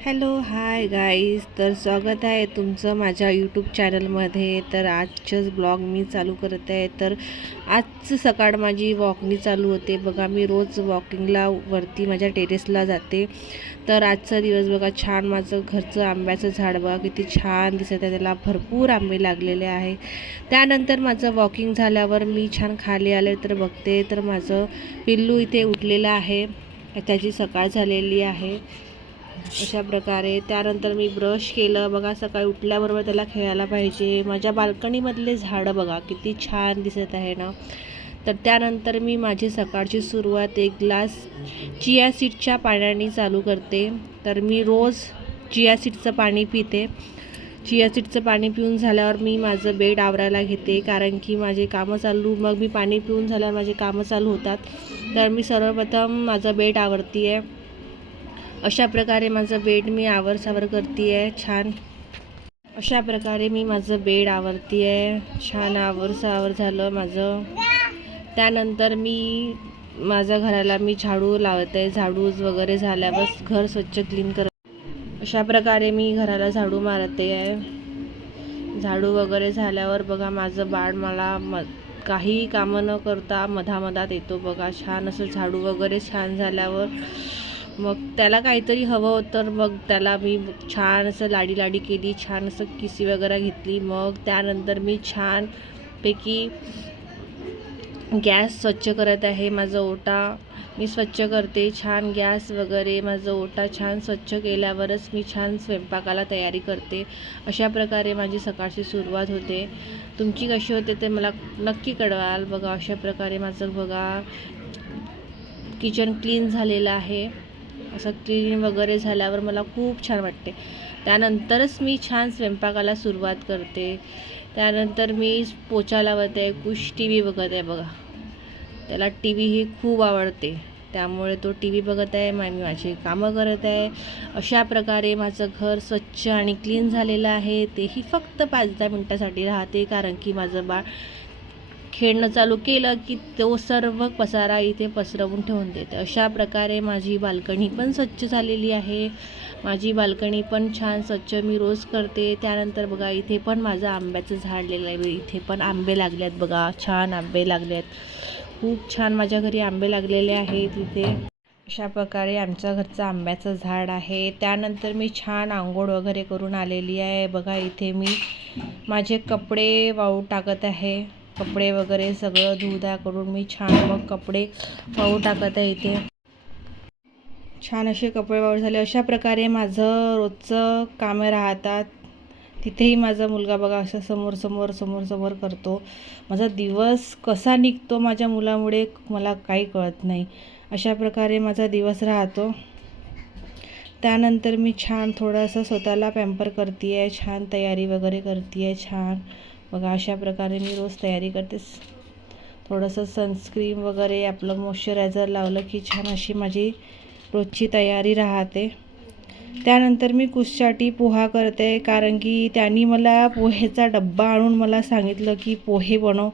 Hello hi guys, तर स्वागत आहे तुमचं माझ्या यूट्यूब चॅनलमध्ये. तर आजचंच ब्लॉग मी चालू करत आहे. तर आजचं सकाळ माझी वॉकनी चालू होते. बघा, मी रोज वॉकिंगला वरती माझ्या टेरेसला जाते. तर आजचा दिवस बघा, छान माझं घरचं आंब्याचं झाड बघा किती छान दिसत आहे, त्याला भरपूर आंबे लागलेले आहे. त्यानंतर माझं वॉकिंग झाल्यावर मी छान खाली आले तर बघते तर माझं पिल्लू इथे उठलेलं आहे, त्याची सकाळ झालेली आहे अशा प्रकारे. त्यानंतर मी ब्रश केलं. बघा, सकाळी उठल्याबरोबर त्याला खेळायला पाहिजे. माझ्या बाल्कनीमधले झाडं बघा किती छान दिसत आहे ना. तर त्यानंतर मी माझी सकाळची सुरुवात एक ग्लास चिया सीडच्या पाण्याने चालू करते. तर मी रोज चिया सीडचं पाणी पिते. चिया सीडचं पाणी पिऊन झाल्यावर मी माझं बेड आवरायला घेते, कारण की माझे कामं चालू, मग मी पाणी पिऊन झाल्यावर माझे कामं चालू होतात. तर मी सर्वप्रथम माझं बेड आवरती आहे. अशा प्रकारे माझं बेड मी आवरसावर करते आहे छान. अशा प्रकारे मी माझं बेड आवरती आहे छान. आवरसावर झालं माझं. त्यानंतर मी माझ्या घराला मी झाडू लावत आहे. झाडू वगैरे झाल्यावर घर स्वच्छ क्लीन करत, अशा प्रकारे मी घराला झाडू मारते आहे. झाडू वगैरे झाल्यावर बघा, माझं बाळ मला काही कामं न करता मधामधात येतो बघा. छान असं झाडू वगैरे छान झाल्यावर मग त्याला काहीतरी हवं होतं, मग त्याला मी छान असं लाडी केली, छान असं किसी वगैरे घेतली. मग त्यानंतर मी छानपैकी गॅस स्वच्छ करत आहे. माझं ओटा मी स्वच्छ करते छान. गॅस वगैरे माझं ओटा छान स्वच्छ केल्यावरच मी छान स्वयंपाकाला तयारी करते. अशा प्रकारे माझी सकाळची सुरुवात होते. तुमची कशी होते ते मला नक्की कळवाल. बघा, अशा प्रकारे माझं बघा किचन क्लीन झालेलं आहे. असं क्लीन वगैरे झाल्यावर मला खूप छान वाटते. त्यानंतरच मी छान स्वयंपाकाला सुरुवात करते. त्यानंतर मी पोछा लावत आहे. कुश टी व्ही बघत आहे बघा. त्याला टी व्ही ही खूप आवडते, त्यामुळे तो टी व्ही बघत आहे, मी माझी कामं करत आहे. अशा प्रकारे माझं घर स्वच्छ आणि क्लीन झालेलं आहे. तेही फक्त 5-10 मिनटासाठी राहते, कारण की माझं बाळ खेळणं चालू केलं की तो सर्व पसारा इथे पसरवून ठेवून देते. अशा प्रकारे माझी बाल्कनी पण स्वच्छ झालेली आहे. माझी बाल्कनी पण छान स्वच्छ मी रोज करते. त्यानंतर बघा, इथे पण माझं आंब्याचं झाड लिहिलं आहे. इथे पण आंबे लागले आहेत बघा, छान आंबे लागले आहेत. खूप छान माझ्या घरी आंबे लागलेले आहेत इथे. अशा प्रकारे आमच्या घरचं आंब्याचं झाड आहे. त्यानंतर मी छान आंघोळ वगैरे करून आलेली आहे. बघा, इथे मी माझे कपडे वाळू टाकत आहे. कपडे वगैरे सगळं धुदा करून मी छान मग कपडे वाळू टाकत आहे. इथे छान असे कपडे वाळू झाले. अशा प्रकारे माझं रोजचं कामं राहतात. तिथेही माझा मुलगा बघा असं समोर करतो. माझा दिवस कसा निघतो माझ्या मुलामुळे मला काही कळत नाही. अशा प्रकारे माझा दिवस राहतो. त्यानंतर मी छान थोडंसं स्वतःला पॅम्पर करते आहे, छान तयारी वगैरे करते आहे छान. बघा, अशा प्रकारे मी रोज तयारी करते. थोडंसं सनस्क्रीन वगैरे आपलं मॉइश्चरायझर लावलं की छान अशी माझी रोजची तयारी राहते. त्यानंतर मी कुशसाठी पोहा करते, कारण की त्यांनी मला पोहेचा डब्बा आणून मला सांगितलं की पोहे बनव.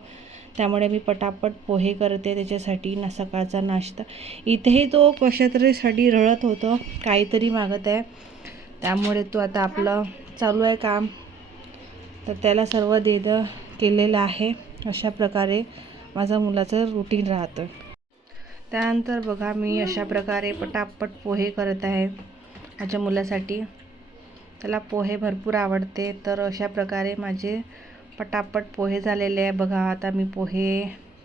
त्यामुळे मी पटापट पोहे करते त्याच्यासाठी सकाळचा नाश्ता. इथेही तो कशातरीसाठी रडत होतं, काहीतरी मागत आहे. त्यामुळे तो आता आपलं चालू आहे काम, तर त्याला सर्व केलेलं आहे. अशा प्रकारे माझा मुलाचं रुटीन राहतं. त्यानंतर बघा, मी अशा प्रकारे पटापट पोहे करत आहे माझ्या मुलासाठी. त्याला पोहे भरपूर आवडते. तर अशा प्रकारे माझे पटापट पोहे झालेले आहे. बघा, आता मी पोहे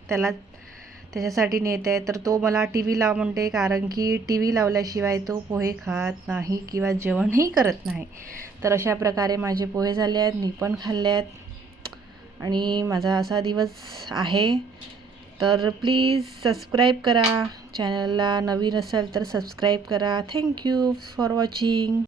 त्याच्यासाठी नेत आहे. तर तो मला टी व्ही लाव म्हणते, कारण की टी व्ही लावल्याशिवाय तो पोहे खात नाही किंवा जेवणही करत नाही. तर अशा प्रकारे माझे पोहे झाले आहेत, मी पण खाल्ले आहेत आणि माझा असा दिवस आहे. तर प्लीज सबस्क्राईब करा चॅनलला. नवीन असेल तर सबस्क्राईब करा. Thank you for watching.